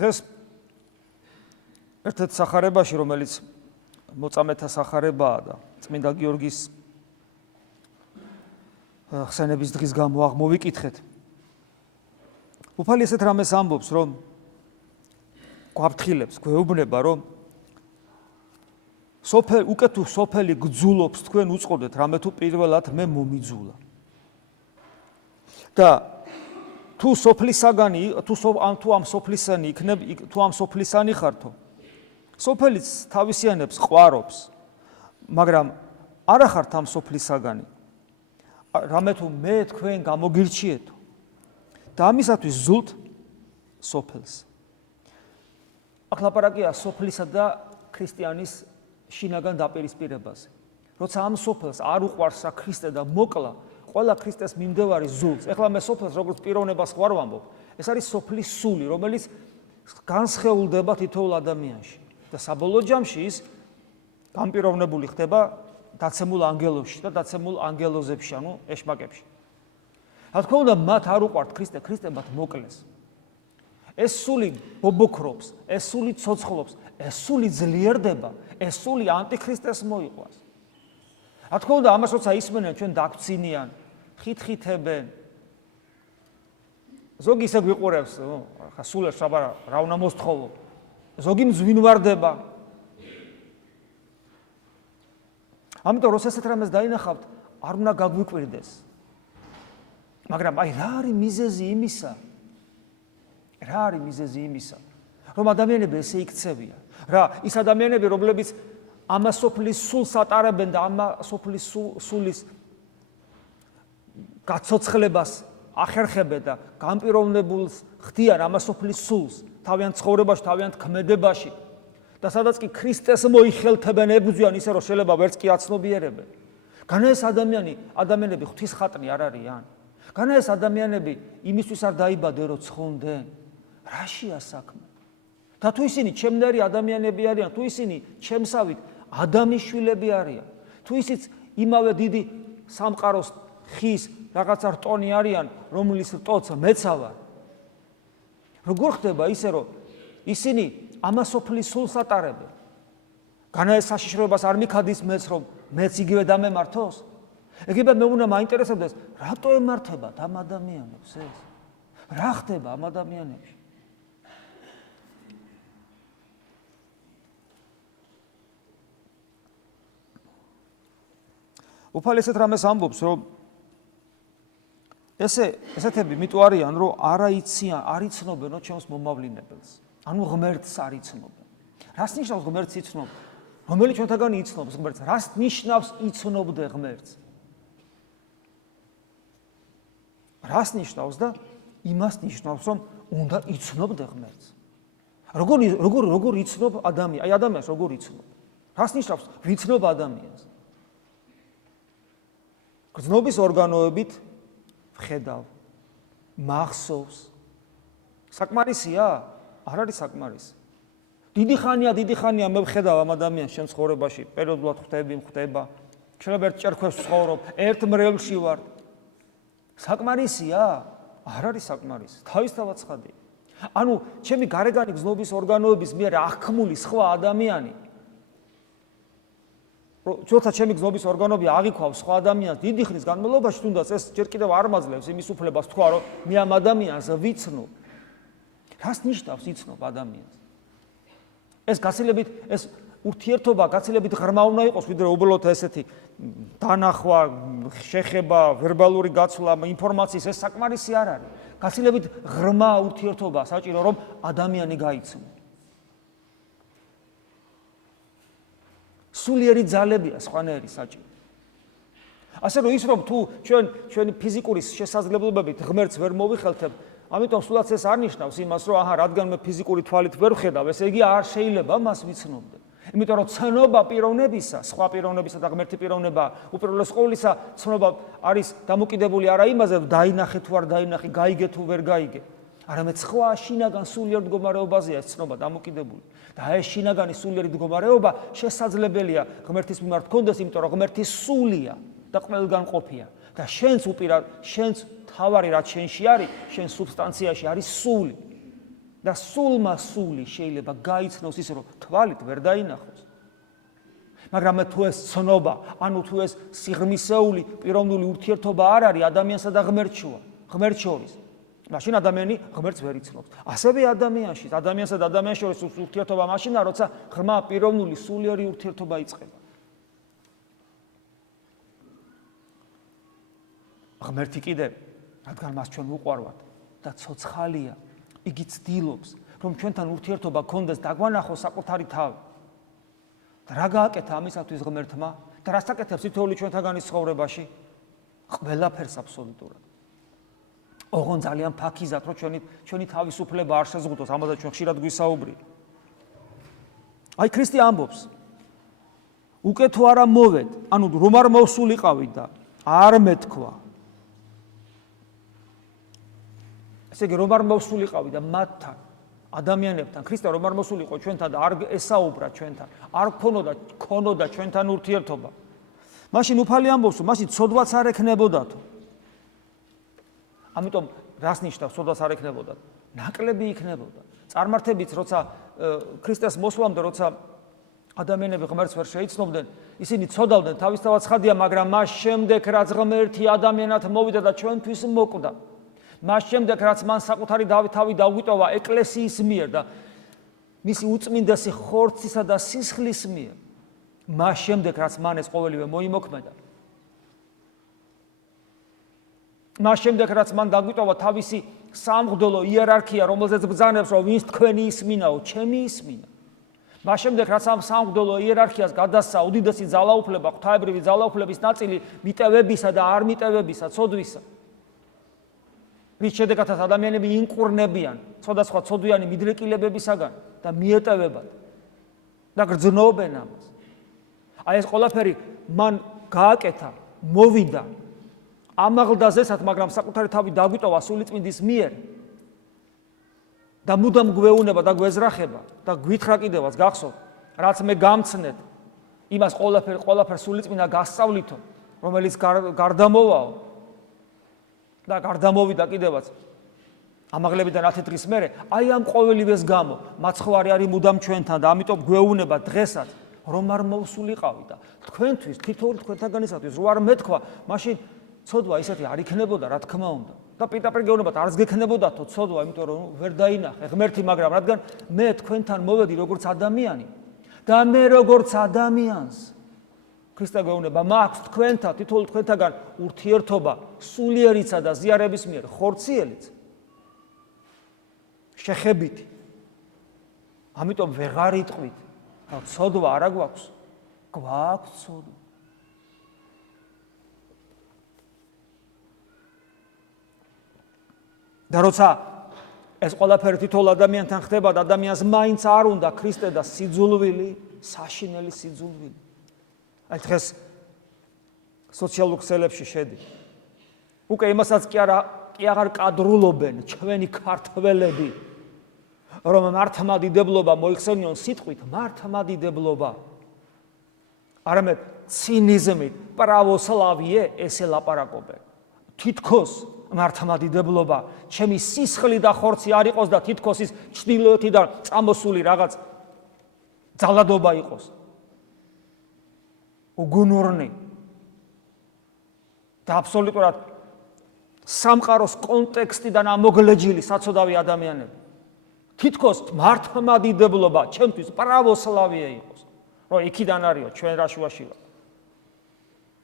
დღეს ერთ-ერთ სახარებაში, რომელიც მოწამეთა სახარებაა და წმინდა გიორგის ხსენების დღის გამო აღმოვიკითხეთ. უფალი ესეთ რამეს ამბობს, რომ გვაფრთხილებს, გვეუბნება, რომ უკვე თუ სოფელი გძულობს, თქვენ უწყობდეთ, რამე თუ პირველად მე მომიძულა. და თუ სოფლისაგანი, თუ ამ სოფლისანი იქნებ, თუ ამ სოფლისანი ხართო, სოფელიც თავისიანებს ყვარობს, მაგრამ არა ხართ ამ სოფლისაგანი. რამე თუ მე თქვენ გამოგირჩიეთო და ამისათვის ზულთ სოფელს. აქ ლაპარაკია სოფლისა და ქრისტიანის შინაგან დაპირისპირებაზე. როცა ამ სოფელს არ უყვარს ქრისტე და მოკლა, ყველა ქრისტეს მიმდევარი ზულს. ეხლა მე სოფელს როგორც პიროვნებას ვარ ვამბობ, ეს არის სოფლის სული, რომელიც განსხეულდება თითოეულ ადამიანში. და საბოლოო ჯამში ის განპიროვნებული ხდება დაცემულ ანგელოზში და დაცემულ ანგელოზებში, ანუ ეშმაკებში. რა თქმა უნდა, მათ არ უყვართ ქრისტე, ქრისტე მათ მოკლეს. ეს სული ბობოქრობს, ეს სული ცოცხლობს, ეს სული ძლიერდება, ეს სული ანტიქრისტეს მოიყვანს. რა თქმა უნდა, ამას როცა ისმენენ, ჩვენ დაგწინიან, ხითხითებენ. ზოგი ისე გვიყურებს, ხა სულებს რა უნდა მოსთხოვო. ზოგი მძვინვარდება. ამიტომ როცა ესეთ რამეს დაინახავთ, არ უნდა გაგვიკვირდეს. მაგრამ აი რა არის მიზეზი იმისა? რა არის მიზეზი იმისა, რომ ადამიანები ესე იქცევიან? რა ის ადამიანები, რომლებიც ამა სოფლის სულს ატარებენ და ამა სოფლის სულის გაცოცხლებას ახერხებენ და განპიროვნებულს ხდიან ამა სოფლის სულს თავიანთ ცხოვრებაში, თავიანთ ქმედებაში და სადაც კი ქრისტეს მოიხელთებენ, ებრძვიან ისე, რომ შეიძლება ვერც კი აცნობიერებენ. განა ეს ადამიანები ღვთისხატნი არ არიან? განა ეს ადამიანები იმისთვის არ დაიბადენ, რომ ცხონდნენ? რაშია საქმე? და თუ ისინი ჩემნაირი ადამიანები არიან, თუ ისინი ჩემსავით ადამის შვილები არიან, თუ ისიც იმავე დიდი სამყაროს ხის რაღაცა რტონი არიან, რომლის რტოც მეცა ვარ. როგორ ხდება ისე, რომ ისინი ამა სოფლის სულს ატარებენ? განა ეს საშიშროებას არ მიქადის მეც, რომ მეც იგივე დამემართოს? ეგება მე უნდა მაინტერესებდეს, რატო ემართებათ ამ ადამიანებს ეს? რა ხდება ამ ადამიანებში? უფალი ესეთ რამეს ამბობს, რომ ესეთები მიტო არიან, რომ არ იცნობენო ჩემს მომავლინებელს. ანუ ღმერთს არ იცნობენ. რას ნიშნავს ღმერთს იცნობ? რომელი ჩვენთაგანი იცნობს ღმერთს? რას ნიშნავს იცნობდე ღმერთს? რას ნიშნავს და იმას ნიშნავს, რომ უნდა იცნობდე ღმერთს. როგორ იცნობ ადამიანს? აი ადამიანს როგორ იცნობ? რას ნიშნავს ვიცნობ ადამიანს? გრძნობის ორგანოებით ვხედავ, მახსოვს. საკმარისია? არ არის საკმარისი. დიდი ხანია მე ვხედავ ამ ადამიანს ჩემს ცხოვრებაში, პერიოდულად ხდება. შეიძლება ერთ ჭერქვებს ვცხოვრობ, ერთ მრევლში ვარ. საკმარისია? არ არის საკმარისი. თავისთავად ცხადია. ანუ ჩემი გარეგანი გრძნობის ორგანოების მიერ აღქმული სხვა ადამიანი, როცა ჩემი გრძნობის ორგანოები აღიქვავს სხვა ადამიანს დიდი ხნის განმავლობაში, თუნდაც ეს ჯერ კიდევ არ მაძლევს იმის უფლებას თქვა, რომ მე ამ ადამიანს ვიცნობ. რას ნიშნავს იცნობ ადამიანს? ეს გაცილებით, ეს ურთიერთობა გაცილებით ღრმა უნდა იყოს, ვიდრე უბრალოდ ესეთი დანახვა, შეხება, ვერბალური გაცვლა, ინფორმაციის ეს საკმარისი არ არის. გაცილებით ღრმა ურთიერთობა საჭირო, რომ ადამიანი გაიცნო. სულიერი ძალებია სხვანაირი საჭირო. ასე რომ ის რომ თუ ჩვენი ფიზიკური შესაძლებლობებით ღმერთს ვერ მოვიხელთებ, ამიტომ სულაც ეს არ ნიშნავს იმას, რომ რადგან მე ფიზიკური თვალით ვერ ვხედავ, ესე იგი არ შეიძლება მას ვიცნობდე. იმიტომ რომ ცნობა პიროვნებისა, სხვა პიროვნებისა და ღმერთი პიროვნება, უპირველეს ყოვლისა ცნობა არის დამოკიდებული არა იმაზე, რომ დაინახე თუ არ დაინახე, გაიგე თუ ვერ გაიგე. არამედ სხვა შინაგან სულიერ მდგომარეობაზეა ეს ცნობა დამოკიდებული. და ეს შინაგანი სულიერი მდგომარეობა შესაძლებელია ღმერთის მიმართ გქონდეს, იმიტომ რომ ღმერთი სულია და ყველგან ყოფია. და შენს თავარი რაც შენში არის, შენ სუბსტანციაში არის სული. და სულმა სული შეიძლება გაიცნოს ისე რომ თვალით ვერ დაინახოს. მაგრამ თუ ეს ცნობა, ანუ თუ ეს სიღრმისეული პიროვნული ურთიერთობა არ არის ადამიანსა და ღმერთს შორის, მაშინ ადამიანი ღმერთს ვერ იცნობს. ასევე ადამიანსა და ადამიანს შორის ურთიერთობა მაშინაა, როცა ღრმა პიროვნული სულიერი ურთიერთობა იწყება. ღმერთი კიდე, რადგან მას ჩვენ ვუყვარვათ და ცოცხალია, იგი ცდილობს, რომ ჩვენთან ურთიერთობა გქონდეს და გვანახოს საკუთარი თავი. და რა გააკეთა ამისათვის ღმერთმა და რას აკეთებს თითოეული ჩვენთაგანის ცხოვრებაში? ყველაფერს აბსოლუტურად. ოღონდ ძალიან ფაქიზად, რომ ჩვენი თავისუფლება არ შეზღუდოს, ამაზე ჩვენ ხშირად გვისაუბრია. აი ქრისტე ამბობს, უკვე თუ არა მოვედ, ანუ რომ არ მოვსულიყავი და არ მეთქვა. ესე იგი რომ არ მოვსულიყავი და მათთან ადამიანებთან, ქრისტე რომ არ მოსულიყო ჩვენთან და არ ესაუბრა ჩვენთან, არ ქონოდა ჩვენთან ურთიერთობა. მაშინ უფალი ამბობს, მაშინ ცოდვაც არ ექნებოდათ. ამიტომ რას ნიშნავს ცოდვაც არ ექნებოდათ? ნაკლები იქნებოდა. წარმართებიც როცა ქრისტეს მოსვლამდე, როცა ადამიანები ღმერთს ვერ შეიცნობდნენ, ისინი ცოდავდნენ თავისთავად ცხადია, მაგრამ მას შემდეგ რაც ღმერთი ადამიანად მოვიდა და ჩვენთვის მოკვდა. მას შემდეგ რაც მან საკუთარი თავი დაგვიტოვა ეკლესიის მიერ და მისი უწმინდესი ხორცისა და სისხლის მიერ, მას შემდეგ რაც მან ეს ყოველივე მოიმოქმედა, მას შემდეგ რაც მან დაგვიტოვა თავისი სამღვდელო იერარქია, რომელზეც ბრძანებს, რომ ვინც თქვენი ისმინაო, ჩემი ისმინა, მას შემდეგ რაც ამ სამღვდელო იერარქიას გადასცა უდიდესი ძალაუფლება, ღვთაებრივი ძალაუფლების ნაწილი მიტევებისა და არ მიტევებისა, ცოდვისა, რის შედეგადაც ადამიანები ინკურნებიან სხვადასხვა ცოდვიანი მიდრეკილებებისაგან და მიეტევებად და გრძნობენ ამას. აი ეს ყველაფერი მან გააკეთა, მოვიდა ამაღლდაზესაც, მაგრამ საკუთარი თავი დაგვიტოვა სულიწმინდის მიერ და მუდამ გვეუნება და გვეზრახება და გვითხრა კიდევაც გახსოვთ, რაც მე გამცნეთ იმას ყველაფერ სულიწმინდა გასწავლითო, რომელიც გარდამოვაო და გარდამოვიდა კიდევაც ამაღლებიდან 10 დღის მერე, აი ამ ყოველივეს გამო მაცხვარი არის მუდამ ჩვენთან და ამიტომ გვეუნება დღესაც, რომ არ მოვსულიყავი და თქვენთვის, თითოეული თქვენთაგანისათვის რო არ მეთქვა, მაშინ ცოდვა ისეთი არ იქნებოდა, რა თქმა უნდა. და პირდაპირ გეუბნებათ, არც გექნებოდათო ცოდვა, იმიტომ რომ ვერ დაინახე ღმერთი, მაგრამ რადგან მე თქვენთან მოვედი როგორც ადამიანი და მე როგორც ადამიანს ქრისტე გეუბნება, მაქვს თქვენთან, თითოეული თქვენთაგან ურთიერთობა სულიერიცა და ზიარების მიერ ხორციელიც, შეხებითი. ამიტომ ვეღარ იტყვით, რომ ცოდვა არა გვაქვს, გვაქვს ცოდვა. და როცა ეს ყველაფერი თითოეულ ადამიანთან ხდება და ადამიანს მაინც არ უნდა ქრისტე და სიძულვილი, საშინელი სიძულვილი. აი დღეს სოციალურ ქსელებში შედი. უკვე იმასაც კი აღარ კადრულობენ ჩვენი ქართველები, რომ მართლმადიდებლობა მოიხსენიონ სიტყვით მართლმადიდებლობა. არამედ ცინიზმით პრავოსლავიე ესე ლაპარაკობენ. თითქოს მართლმადიდებლობა ჩემი სისხლი და ხორცი არ იყოს და თითქოს ის ჩრდილოეთიდან წამოსული რაღაც ძალადობა იყოს. უგუნურნი და აბსოლუტურად სამყაროს კონტექსტიდან ამოგლეჯილი საცოდავი ადამიანები. თითქოს მართლმადიდებლობა ჩემთვის პრავოსლავიე იყოს, რომ იქიდან არისო ჩვენ რა შუაში ვართ.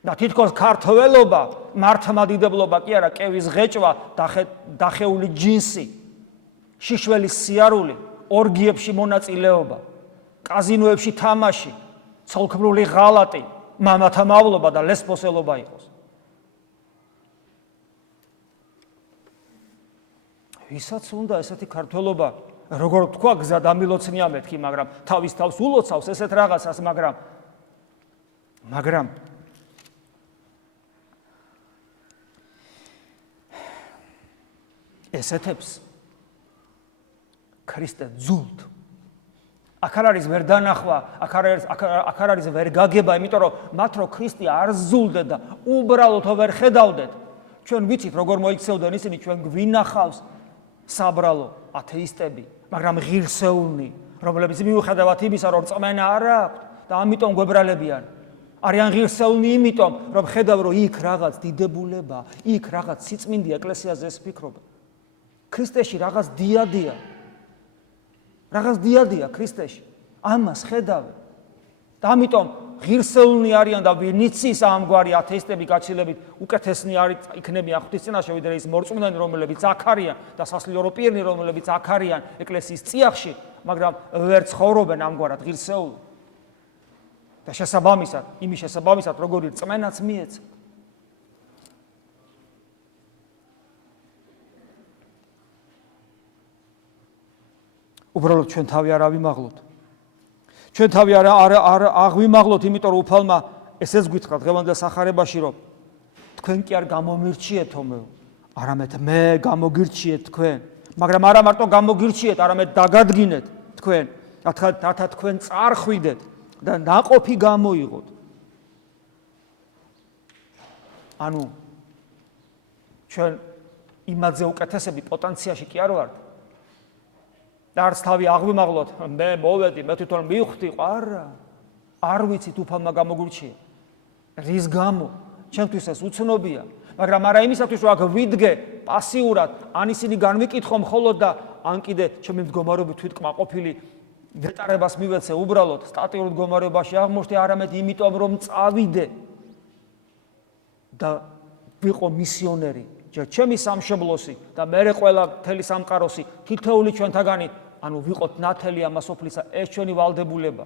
და თითქოს ქართველობა, მართლმადიდებლობა კი არა, კევის ღეჭვა, დახეული ჯინსი, შიშველის სიარული, ორგიებში მონაწილეობა, კაზინოებში თამაში, ცოლქმრული ღალატი, მამათა მავლობა და ლესბოსელობა იყოს. ვისაც უნდა ესეთი ქართველობა, როგორ თქვა, გზა დამილოცნია მეთქი, მაგრამ თავის თავს ულოცავს ესეთ რაღაცას, მაგრამ ესეთებს ქრისტე ძულთ. აქ არ არის ვერ დანახვა, აქ არ არის ვერ გაგება, იმიტომ რომ მათ რო ქრისტე არ ზულდეთ და უბრალოდ ვერ ხედავდეთ, ჩვენ ვიცით როგორ მოიქცევდნენ ისინი, ჩვენ გვინახავს საბრალო ათეისტები, მაგრამ ღირსეულნი, რომლებიც მიუხედავად იმისა, რომ რწმენა არ აქვთ და ამიტომ გვებრალებიან, არიან ღირსეულნი იმიტომ, რომ ხედავ, რომ იქ რაღაც დიდებულება, იქ რაღაც სიწმინდე ეკლესიაზე ეს ფიქრობა. ქრისტეში რაღაც დიადია. რაღაც დიადია ქრისტეში. ამას ხედავ. და ამიტომ ღირსეულნი არიან და ვინც ის ამგვარი ათეისტები გაცილებით უკეთესნი არის იქნებიან ღვთისწინაშე, ვიდრე ის მორწმუნენი, რომლებიც აქ არიან და სასულიერო პირნი, რომლებიც აქ არიან ეკლესიის წიაღში, მაგრამ ვერ ცხოვრობენ ამგვარად ღირსეულ. და შესაბამისად, იმის შესაბამისად, როგორი რწმენაც მიეცათ. უბრალოდ ჩვენ თავი არ ავიმაღლოთ. ჩვენ თავი არ აღვიმაღლოთ, იმიტომ რომ უფალმა ესეც გვითხრა დღევანდელ სახარებაში, რომ თქვენ კი არ გამომირჩიეთო მე, არამედ მე გამოგირჩიეთ თქვენ. მაგრამ არა მარტო გამოგირჩიეთ, არამედ დაგადგინეთ თქვენ, რათა თქვენ წარხვიდეთ და ნაყოფი გამოიღოთ. ანუ ჩვენ იმაზე უკეთესები პოტენციაში კი არ ვართ. და არც თავი აღვიმაღლოთ, მე მოვედი, მე თვითონ მივხვდი, არა. არ ვიცით უფალმა გამოგვირჩია. რის გამო? ჩემთვის ეს უცნობია, მაგრამ არა იმისათვის, რომ აქ ვიდგე პასიურად, ან ისინი განვიკითხო მხოლოდ და ან კიდე ჩემი მდგომარეობით თვითკმაყოფილი დეტარებას მივეცე უბრალოდ სტატიურ მდგომარეობაში აღმოჩნდი, არამედ იმიტომ, რომ წავიდე და ვიყო მისიონერი. ჩემი სამშობლოსი და მერე ყველა მთელი სამყაროსი, თითოეული ჩვენთაგანი, ანუ ვიყოთ ნათელი ამ სოფლისა, ეს ჩვენი ვალდებულება.